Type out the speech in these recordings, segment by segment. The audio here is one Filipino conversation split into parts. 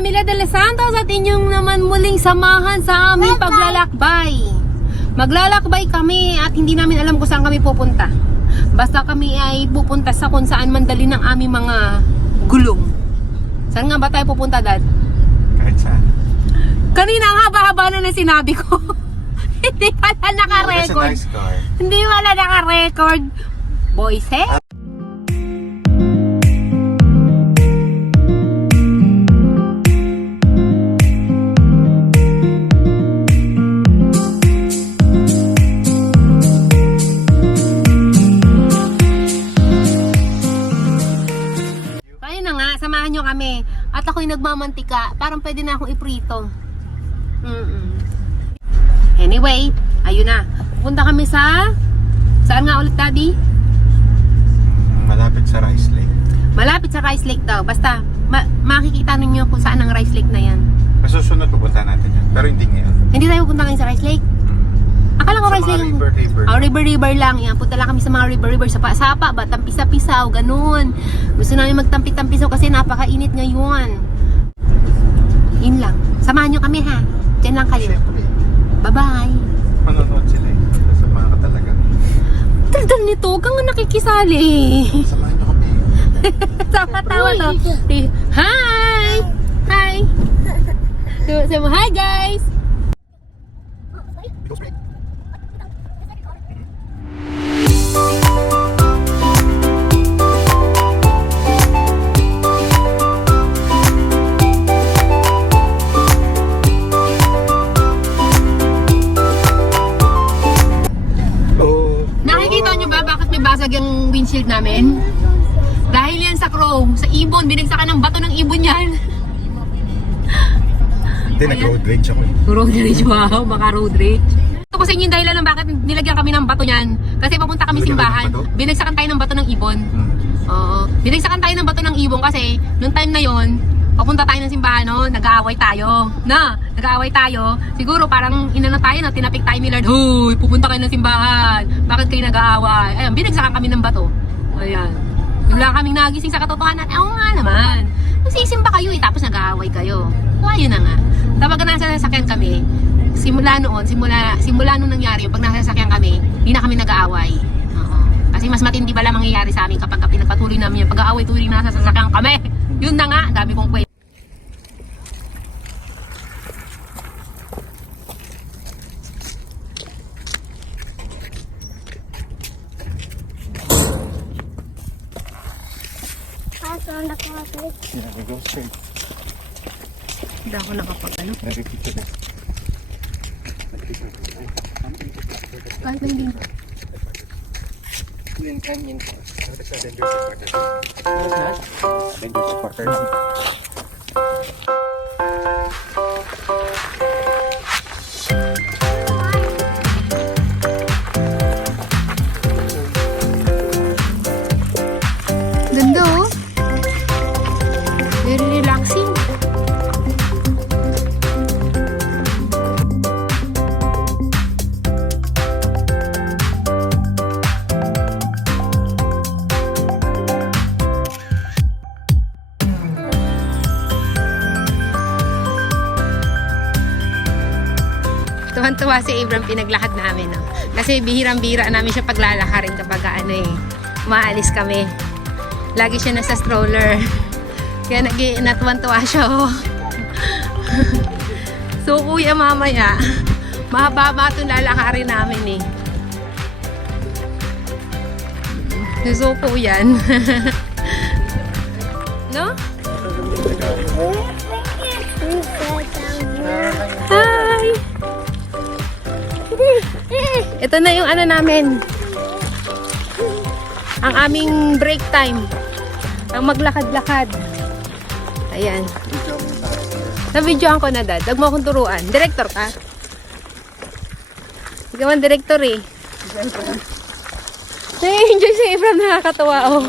Pamilya de los Santos at inyong naman muling samahan sa aming paglalakbay. Maglalakbay kami at hindi namin alam kung saan kami pupunta. Basta kami ay pupunta sa kung saan mandali ng aming mga gulong. Saan nga ba tayo pupunta, Dad? Kahit saan. Kanina ang haba-haba na na sinabi ko. Hindi pala naka-record. That's a nice car. Hindi pala naka-record. Boys, eh? Samahan nyo kami. At ako'y nagmamantika. Parang pwede na akong iprito. Anyway, ayun na. Pupunta kami sa... Saan nga ulit, Daddy? Malapit sa Rice Lake. Malapit sa Rice Lake daw. Basta, makikita ninyo kung saan ang Rice Lake na yan. Masusunod pupunta natin yan. Pero hindi ngayon. Hindi tayo pupunta ngayon sa Rice Lake? Akala ko Rice Lake. River. River lang. Yan. Punta lang kami sa mga river. Sapa, ba? Tampisa-pisaw. Ganun. Gusto namin magtampi-tampisaw kasi napakainit ngayon. Yun lang. Samahan nyo kami, ha? Diyan lang kayo. Siyempre. Bye-bye. Manonood sila eh. Samahan ka talaga. Daldal nito. Huwag kang nakikisali. Samahan nyo kami. Tawa-tawa to. Hi! Hi! Say mo, hi guys! Nakikita nyo ba bakit may basag yung windshield namin? Dahil yan sa crow, sa ibon, binagsakan ng bato ng ibon yan. Hindi, nag-road rage ako eh. Road rage, wow, baka road rage. Ito kasi yung dahilan ng bakit nilagyan kami ng bato niyan. Kasi papunta kami simbahan, binagsakan tayo ng bato ng ibon. Oo, binagsakan tayo ng bato ng ibon kasi noong time na yon, papunta tayo ng simbahan, no? Nag-aaway tayo. Nag-aaway tayo. Siguro parang inano tayo, no? Tinapik tayo ni Lord. Hoy, pupunta kayo ng simbahan. Bakit kayo nag-aaway? Ayun, binagsakan kami ng bato. Ayan. Bigla kaming nagising sa katotohanan. Oo nga naman. Magsisimba kayo eh, tapos nag-aaway kayo. So, ayun na nga. Kapag nasa sasakyan kami, simula nung nangyari, pag nasa sasakyan kami, hindi na kami nag-aaway. Kasi mas matindi pala mangyayari sa amin kapag pinagpatuloy namin yung pag-aaway tuloy na nasa sasakyan kami. Yun na nga, dami kong kwento. Hindi ako nakapag-ano. Kahit na hindi. Ganda oh. Very relaxing. Tuwan-tuwa si Abram pinaglakad namin, no? Kasi bihirang-bihira namin siya paglalakarin kapag maalis kami. Lagi siya nasa stroller. Kaya natuwan-tuwa siya, oh. So, kuya, mamaya, mahaba itong lalakarin namin, eh. Susuko yan. No? Hi! Ito na yung ano namin. Ang aming break time. Ang maglakad-lakad. Ayan. Na-videoan ko na, Dad. Huwag mo akong turuan. Director ka? Ikaw ang director eh. Nai-enjoy si Abram. Nakakatawa, oh.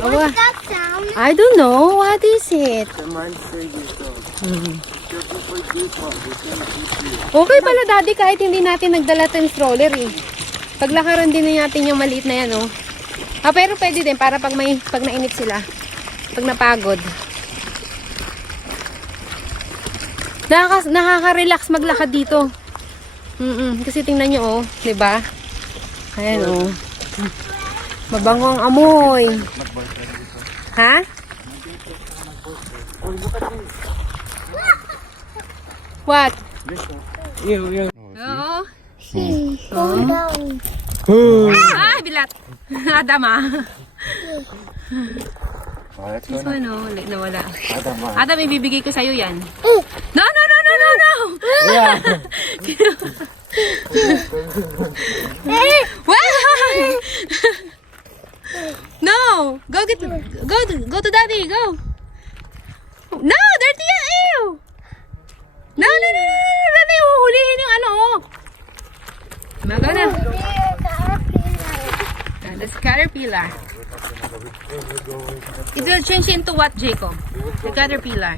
What's that sound? I don't know. What is it? Okay pala, Daddy, kahit hindi natin nagdala ng stroller eh. Paglakaran din natin yung maliit na yan, oh. Pero pwede din para pag nainip sila. Pag napagod. Nakaka-relax maglakad dito. Kasi tingnan nyo, oh. Diba? Ayan, oh. Mabango ang amoy. Ha? What? Oo. Go down. Ah, bilat. Adama. Let's This one, oh. Nawala. Adam, Adam, ibibigay ko sa'yo yan. No, no, no, no, no, no! Why? No! Go to daddy, go! No! Dirty yan! Ew! No, no, no, no, no! Daddy, huhulihin yung ano, oh! Mago na. That's caterpillar. It will change into what, Jacob? The caterpillar.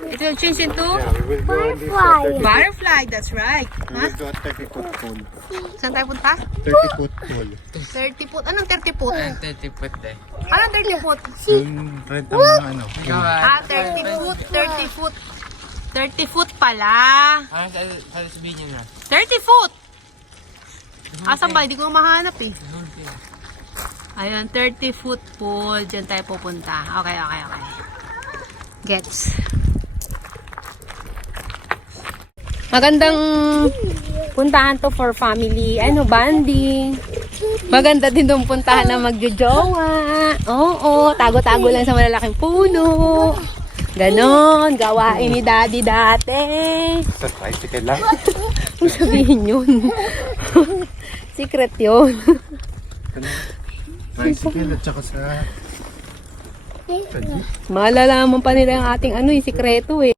It will change into Butterfly. butterfly. That's right. Huh? do a 30-foot pool. Saan tayo punta? 30-foot pool. 30 foot. Anong 30 foot? 30 foot eh. Anong 30 foot? Yung renta mga ano. Ah, 30 foot. 30 foot. 30 foot pala. Ano sabihin niyo na? 30 foot. Asan ba? Hindi ko mahanap eh. Ayun, 30 foot pool. Diyan tayo pupunta. Okay. Gets. Magandang puntahan to for family. Ano, banding. Maganda din doon puntahan na magjojowa. Oo, tago-tago lang sa malalaking puno. Ganon, gawain ni daddy dati. Sa tricycle lang. Kung sabihin yun. Secret yun. Tricycle at saka sa... Malalaman pa nila yung ating ano, yung sikreto eh.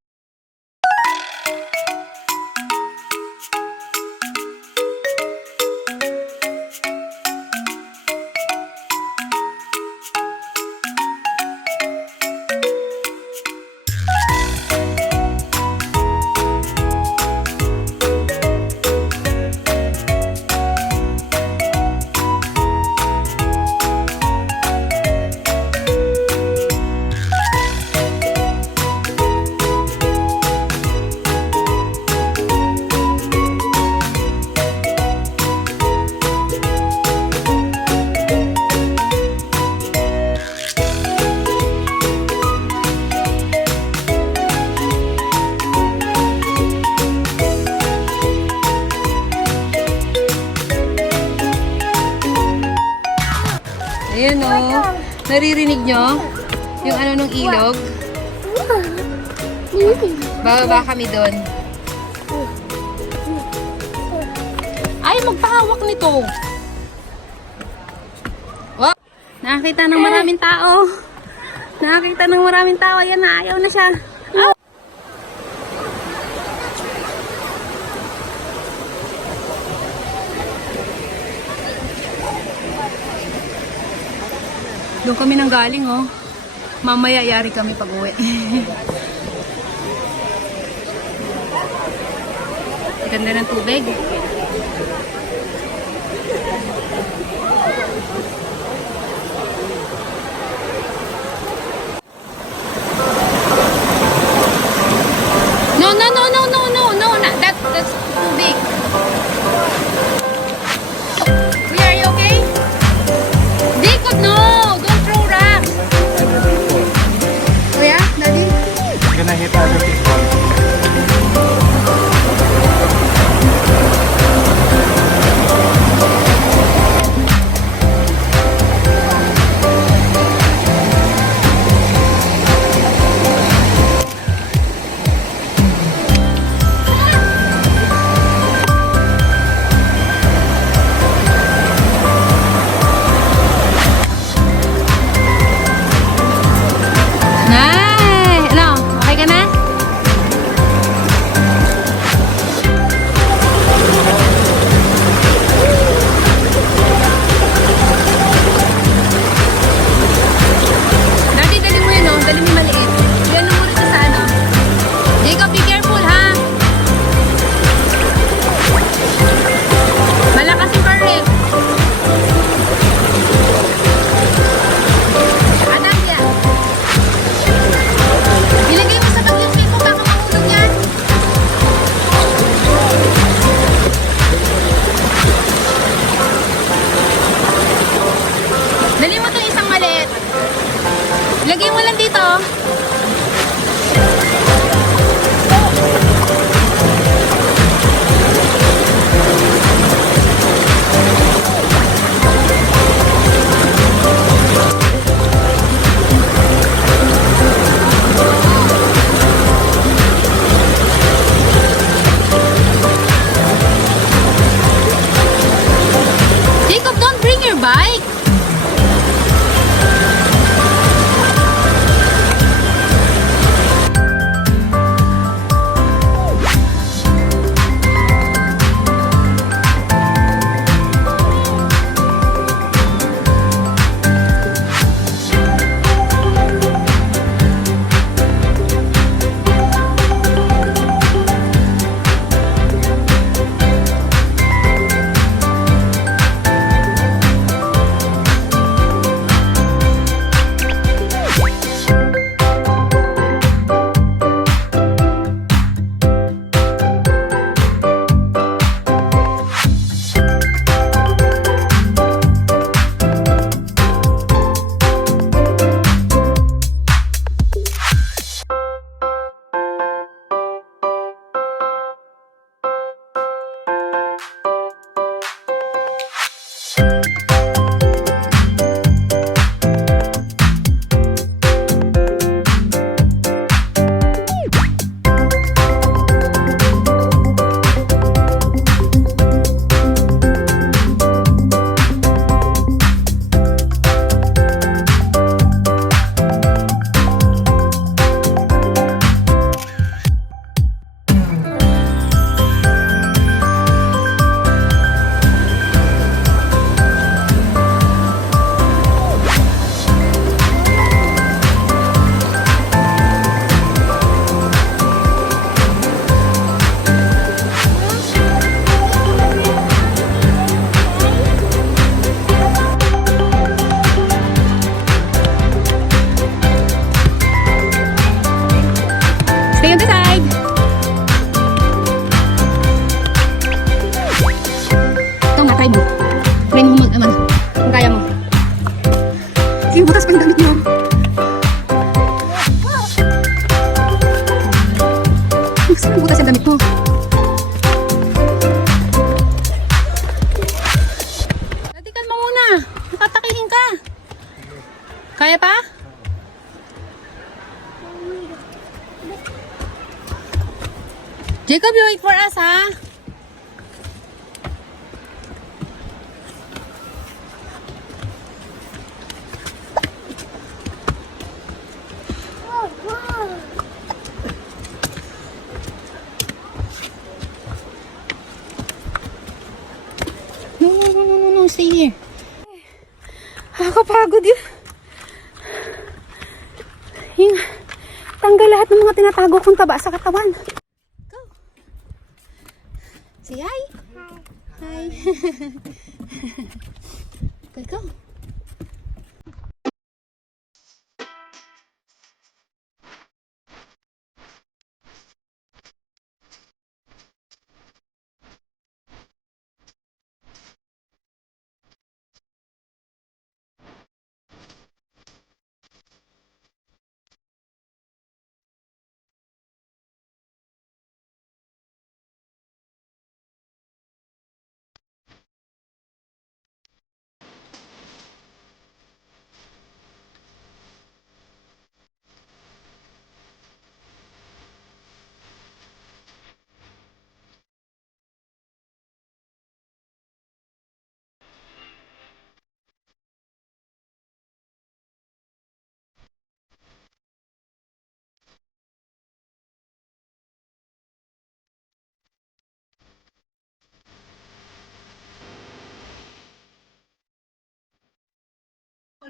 Ayan o. Naririnig nyo? Yung ano nung ilog? Bababa kami doon. Ay, magpahawak nito. Wow. Nakakita ng maraming tao. Nakakita ng maraming tao. Ayan na, ayaw na siya. Oh. Doon kami nang galing, oh. Mamaya yari kami pag-uwi. Ganda ng tubig. No, that's too big. Kuya, are you okay? Jacob, no! Don't throw rocks! Kuya, daddy? Gonna hit other people. Dali mo itong isang maliit. Lagay mo lang dito. Jacob, don't bring your bike. Stay on the side. Ito nga, try mo. Try mo mag-aman. Kung kaya mo. Sige, butas pa yung damit mo. Gusto mo butas yung damit mo. Latikan mo muna. Nakatakihin ka. Kaya pa? Jacob, you wait for us, ha? No, stay here. Nakakapagod yun. Yung tanggal lahat ng mga tinatago kong taba sa katawan. Say hi. Hi. Go.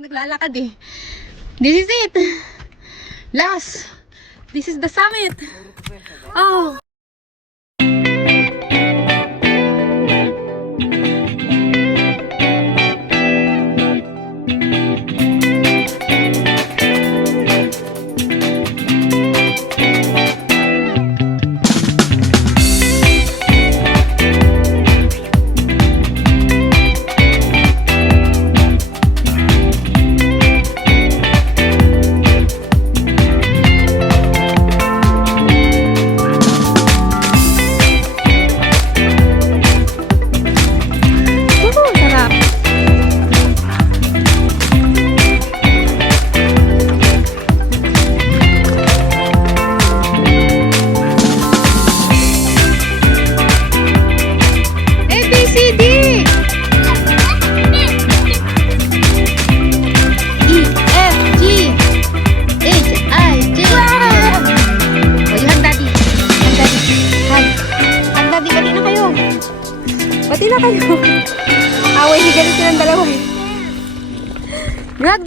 Naglalakad eh. This is it. Last. This is the summit. Oh.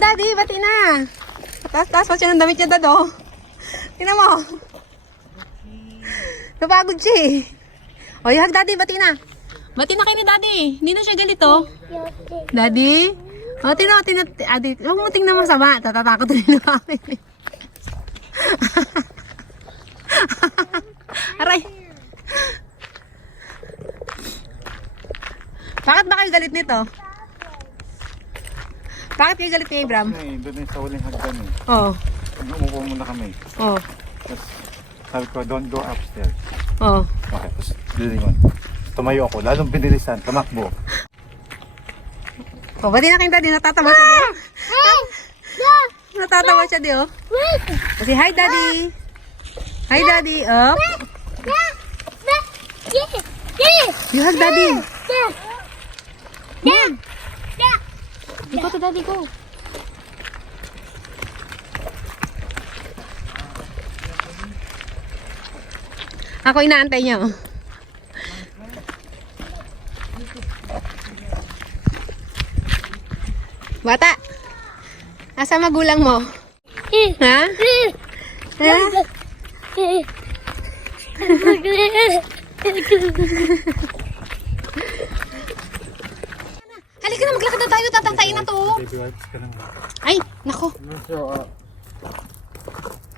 daddy, bati na. Taas pa siya ng damit niya, dado. Tingnan mo. Napagod siya eh. O, hug daddy, bati na. Bati na kayo ni daddy. Hindi na siya ganito. Daddy? O, tingnan. Huwag mo tingnan masama. Tatatakot rin na kami. Aray. Bakit ba kayo galit nito? Bakit kayo galit ni Abram? Doon sa huling hagdan eh. Oo. Umupo muna kami. Oo. Tapos sabi ko, don't go upstairs. Oo. Okay, tapos lilingon. Tumayo ako, lalong binilisan, tumakbo. O, ba't na kayong daddy? Natatawa siya di? Natatawa siya di, oh. Kasi, hi daddy. Hi daddy. Up. You hug daddy. Go to daddy, go. Ako inaantay niya, oh. Bata, asa magulang mo? Ha? Ha? Halika na, maglakad na tayo, tatantayin na to. Baby wipes ka lang. Ay, nako.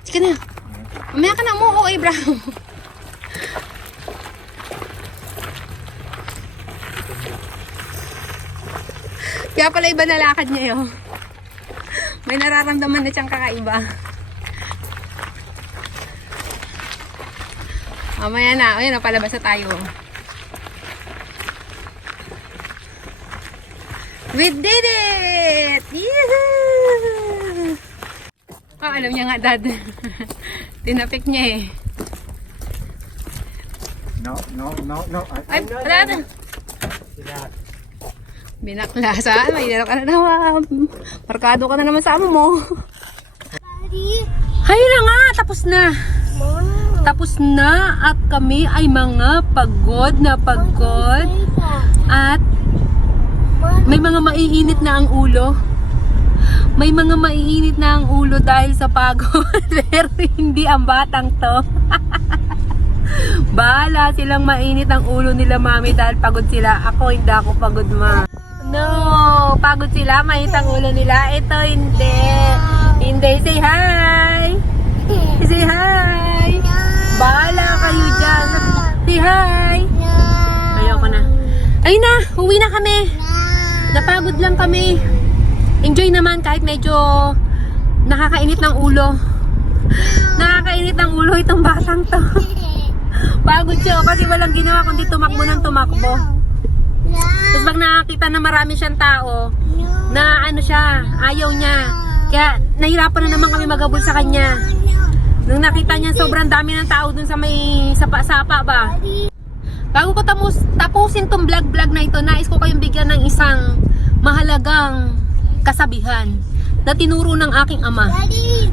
Sige na. Mamaya ka na umuho, Abraham. Kaya pala iba na lakad niya yun. May nararamdaman na siyang kakaiba. Mamaya na. Ayun, palabas na tayo. We did it! Yee-hoo! Oh, alam niya nga, Dad. Tinapik niya eh. No. Ay, Dad! Binaklasan, may ka na naman. Markado ka na naman sa amo mo. Hay na nga, tapos na. Tapos na at kami ay mga pagod na pagod. At may mga maiinit na ang ulo. May mga maiinit na ang ulo dahil sa pagod. Pero hindi ang batang to. Bahala silang mainit ang ulo nila, mami, dahil pagod sila. Ako, hindi ako pagod, ma. No, pagod sila, mainit ang ulo nila. Ito, hindi. Hindi, say hi. Say hi. Bahala kayo dyan. Say hi. Ayoko na. Ayun na, uwi na kami. Napagod lang kami. Enjoy naman kahit medyo nakakainit ng ulo. Nakakainit ng ulo itong batang to. Pagod siya kasi walang ginawa kundi tumakbo ng tumakbo. Tapos pag nakakita na marami siyang tao, na ano siya, ayaw niya. Kaya nahirapan na naman kami magabol sa kanya. Nung nakita niya sobrang dami ng tao dun sa may sapa-sapa ba. Bago ko tapusin tong vlog na ito, nais ko kayong bigyan ng isang mahalagang kasabihan na tinuro ng aking ama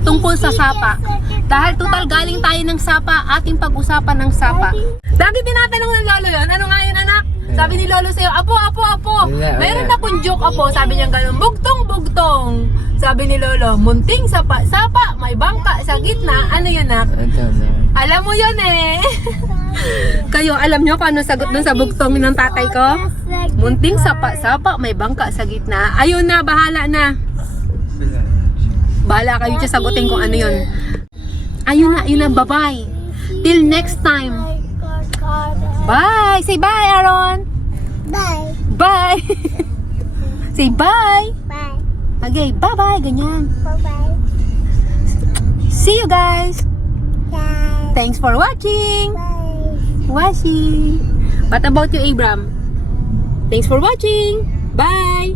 tungkol sa sapa. Dahil total galing tayo ng sapa, ating pag-usapan ng sapa. Lagi tinatanong ng lolo yun, ano nga yun anak? Sabi ni lolo sa'yo, apo. Mayroon na pong joke, apo. Sabi niya gano'n, bugtong. Sabi ni lolo, munting sapa, may bangka sa gitna. Ano yun nak? Alam mo yun eh. Kayo, alam nyo kung ano sagot dun sa bugtong ng tatay ko? Munting sapa, may bangka sa gitna. Ayun na, bahala na. Bahala kayo siya sagutin kung ano yun. Ayun na, bye-bye. Till next time. Bye! Say bye, Aaron! Bye. Bye! Say bye! Bye. Okay, bye-bye, ganyan. Bye-bye. See you guys! Bye. Thanks for watching! Bye. Watching! What about you, Abram? Thanks for watching! Bye!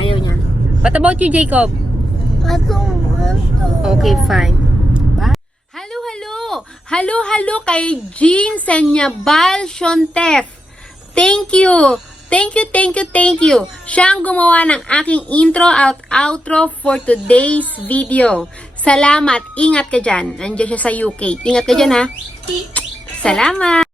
Ayaw niya. What about you, Jacob? I don't want to. Okay, fine. Bye! Hello kay Jean Senyabal Shontef. Thank you! Siya ang gumawa ng aking intro at outro for today's video. Salamat! Ingat ka dyan. Nandiyan siya sa UK. Ingat ka dyan ha. Salamat!